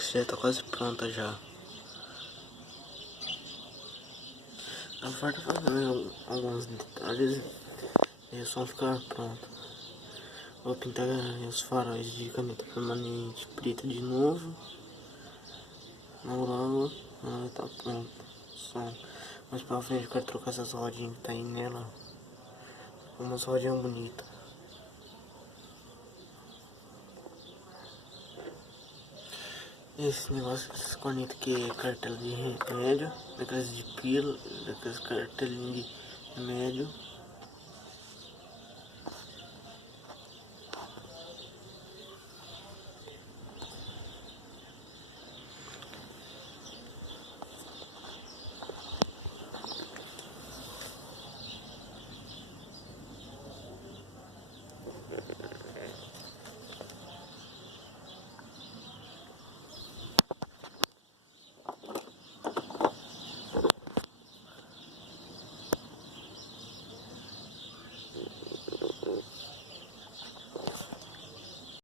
que já tá quase pronta já. A falta fazer alguns detalhes e o som ficar pronto. Vou pintar os faróis de caneta permanente preta de novo. Logo tá pronto. Som. Mas pra frente eu quero trocar essas rodinhas que tá aí nela. Umas rodinhas bonitas. Esse negócio, essas cornetas aqui é cartela de remédio, daquelas de pílula, daquelas cartelinhas de remédio.